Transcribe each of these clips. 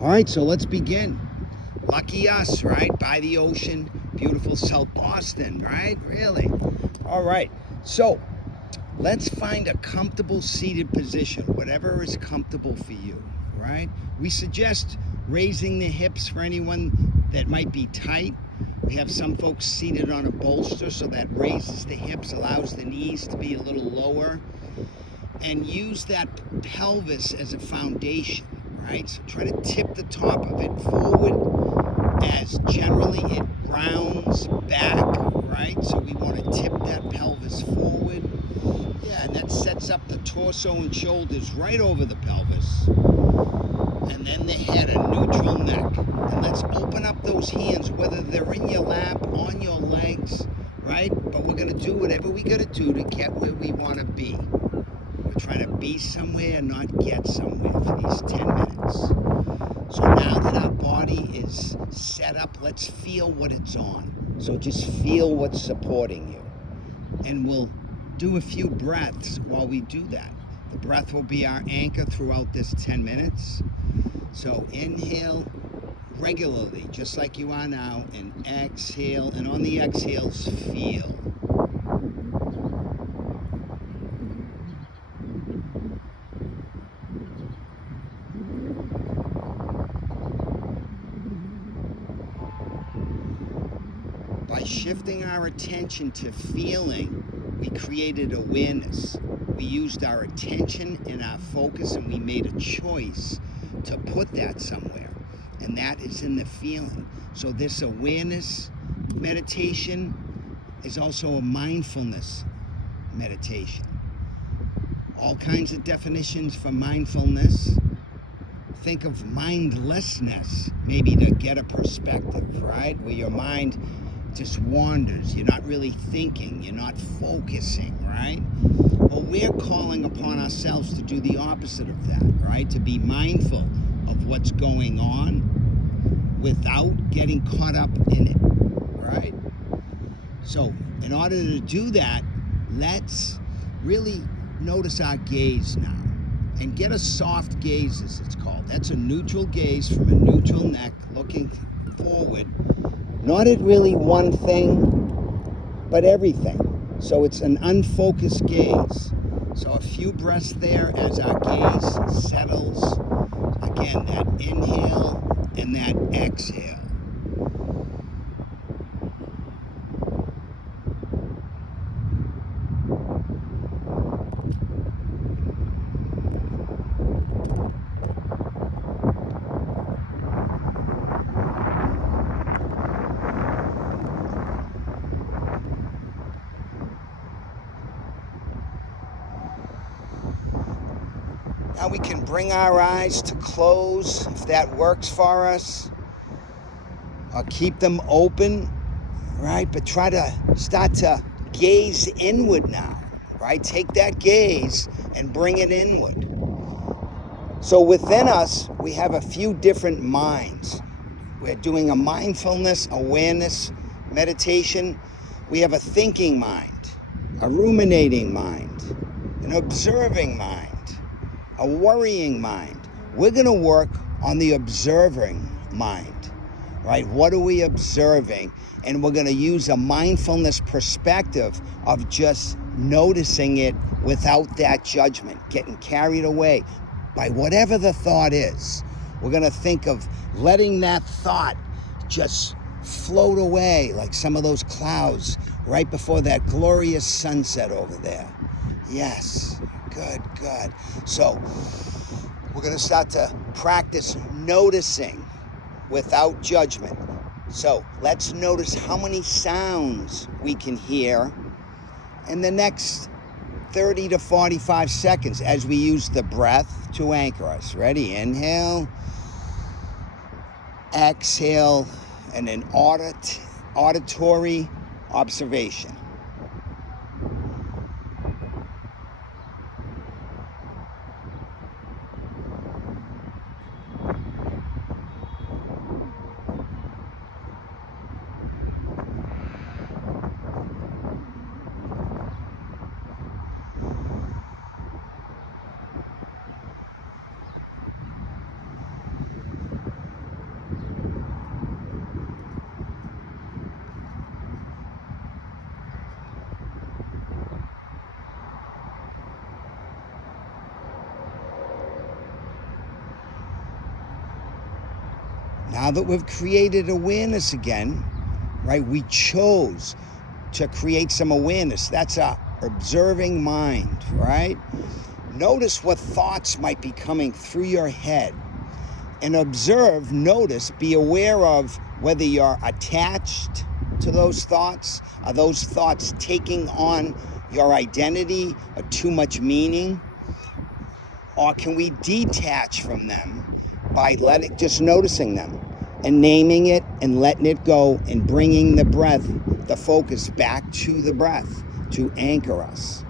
All right, so let's begin. Lucky us, right? By the ocean, beautiful South Boston, right? Really? All right, so let's find a comfortable seated position, whatever is comfortable for you, right? We suggest raising the hips for anyone that might be tight. We have some folks seated on a bolster, so that raises the hips, allows the knees to be a little lower, and use that pelvis as a foundation, right? So try to tip the top of it forward as generally it rounds back, right? So we want to tip that pelvis forward. Yeah, and that sets up the torso and shoulders right over the pelvis. And then the head, a neutral neck. And let's open up those hands, whether they're in your lap, on your legs, right? But we're going to do whatever we got to do to get where we want to be. We're trying to be somewhere, not get somewhere for these 10 minutes. So now that our body is set up, let's feel what it's on. So just feel what's supporting you. And we'll do a few breaths while we do that. The breath will be our anchor throughout this 10 minutes. So inhale regularly, just like you are now, and exhale. And on the exhales, feel. By shifting our attention to feeling, we created awareness. We used our attention and our focus, and we made a choice to put that somewhere. And that is in the feeling. So this awareness meditation is also a mindfulness meditation. All kinds of definitions for mindfulness. Think of mindlessness, maybe to get a perspective, right? Where your mind just wanders. You're not really thinking. You're not focusing, right? Well, we're calling upon ourselves to do the opposite of that, right? To be mindful of what's going on without getting caught up in it, right? So in order to do that, let's really notice our gaze now. And get a soft gaze, as it's called. That's a neutral gaze from a neutral neck, looking forward. Not at really one thing, but everything. So it's an unfocused gaze. So a few breaths there as our gaze settles. Again, that inhale and that exhale. Now we can bring our eyes to close if that works for us, or keep them open, right? But try to start to gaze inward now, right? Take that gaze and bring it inward. So within us, we have a few different minds. We're doing a mindfulness, awareness meditation. We have a thinking mind, a ruminating mind, an observing mind, a worrying mind. We're going to work on the observing mind, right? What are we observing? And we're going to use a mindfulness perspective of just noticing it without that judgment, getting carried away by whatever the thought is. We're going to think of letting that thought just float away like some of those clouds right before that glorious sunset over there. Yes. Good, good. So we're going to start to practice noticing without judgment. So let's notice how many sounds we can hear in the next 30 to 45 seconds as we use the breath to anchor us. Ready? Inhale, exhale, and an auditory observation. Now that we've created awareness again, right, we chose to create some awareness. That's a observing mind, right? Notice what thoughts might be coming through your head. And observe, notice, be aware of whether you're attached to those thoughts. Are those thoughts taking on your identity or too much meaning? Or can we detach from them by just noticing them and naming it and letting it go and bringing the breath, the focus back to the breath to anchor us?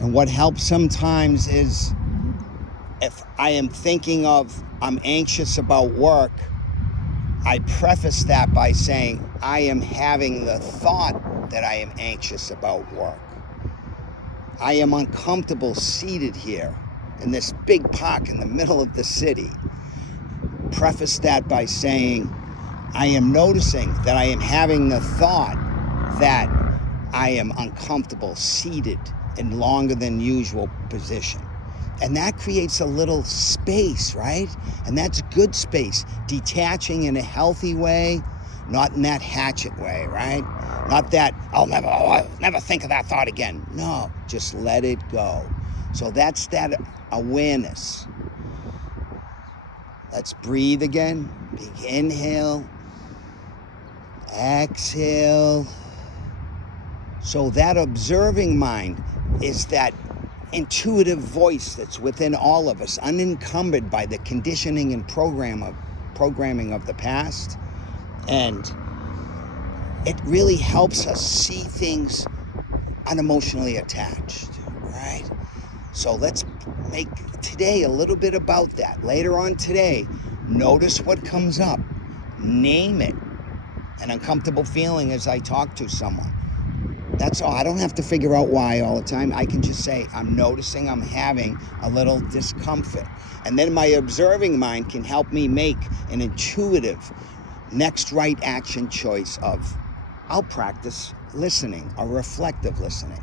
And what helps sometimes is if I am thinking of, I'm anxious about work, I preface that by saying, I am having the thought that I am anxious about work. I am uncomfortable seated here in this big park in the middle of the city. Preface that by saying, I am noticing that I am having the thought that I am uncomfortable seated in longer than usual position. And that creates a little space, right? And that's good space. Detaching in a healthy way, not in that hatchet way, right? Not that, I'll never think of that thought again. No, just let it go. So that's that awareness. Let's breathe again. Big inhale. Exhale. So that observing mind is that intuitive voice that's within all of us, unencumbered by the conditioning and programming of the past. And it really helps us see things unemotionally attached, right? So let's make today a little bit about that. Later on today, notice what comes up. Name it. An uncomfortable feeling as I talk to someone. That's all. I don't have to figure out why all the time. I can just say, I'm noticing I'm having a little discomfort. And then my observing mind can help me make an intuitive next right action choice of, I'll practice listening or reflective listening.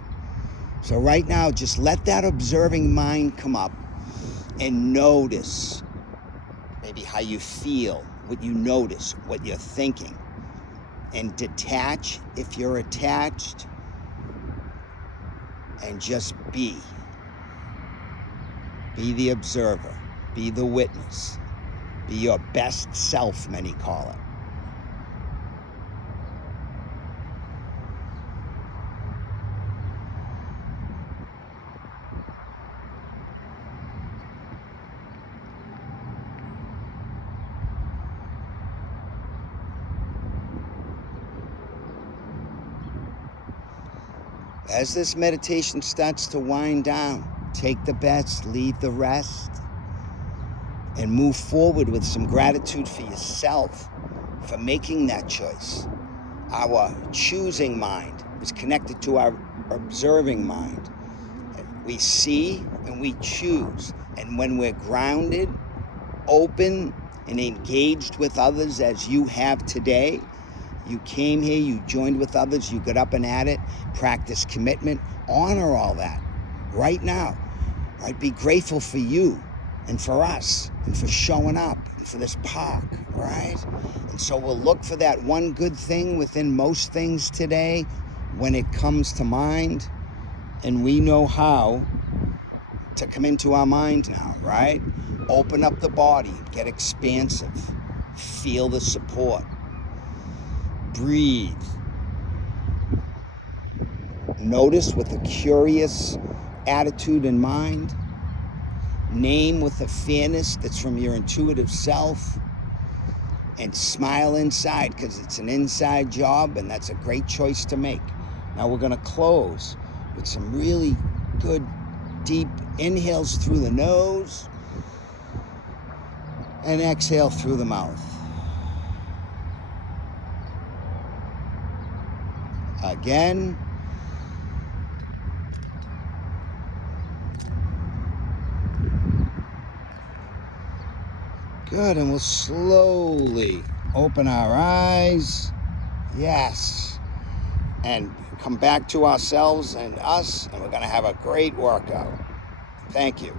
So right now, just let that observing mind come up and notice maybe how you feel, what you notice, what you're thinking. And detach if you're attached. And just be. Be the observer. Be the witness. Be your best self, many call it. As this meditation starts to wind down, take the best, leave the rest, and move forward with some gratitude for yourself for making that choice. Our choosing mind is connected to our observing mind. We see and we choose. And when we're grounded, open, and engaged with others as you have today, you came here, you joined with others, you got up and at it, practice commitment, honor all that right now. Right? Be grateful for you and for us and for showing up and for this park, right? And so we'll look for that one good thing within most things today when it comes to mind, and we know how to come into our mind now, right? Open up the body, get expansive, feel the support. Breathe. Notice with a curious attitude in mind. Name with a fairness that's from your intuitive self. And smile inside, because it's an inside job, and that's a great choice to make. Now we're going to close with some really good, deep inhales through the nose and exhale through the mouth. Again. Good, and we'll slowly open our eyes. Yes. And come back to ourselves and us, and we're going to have a great workout. Thank you.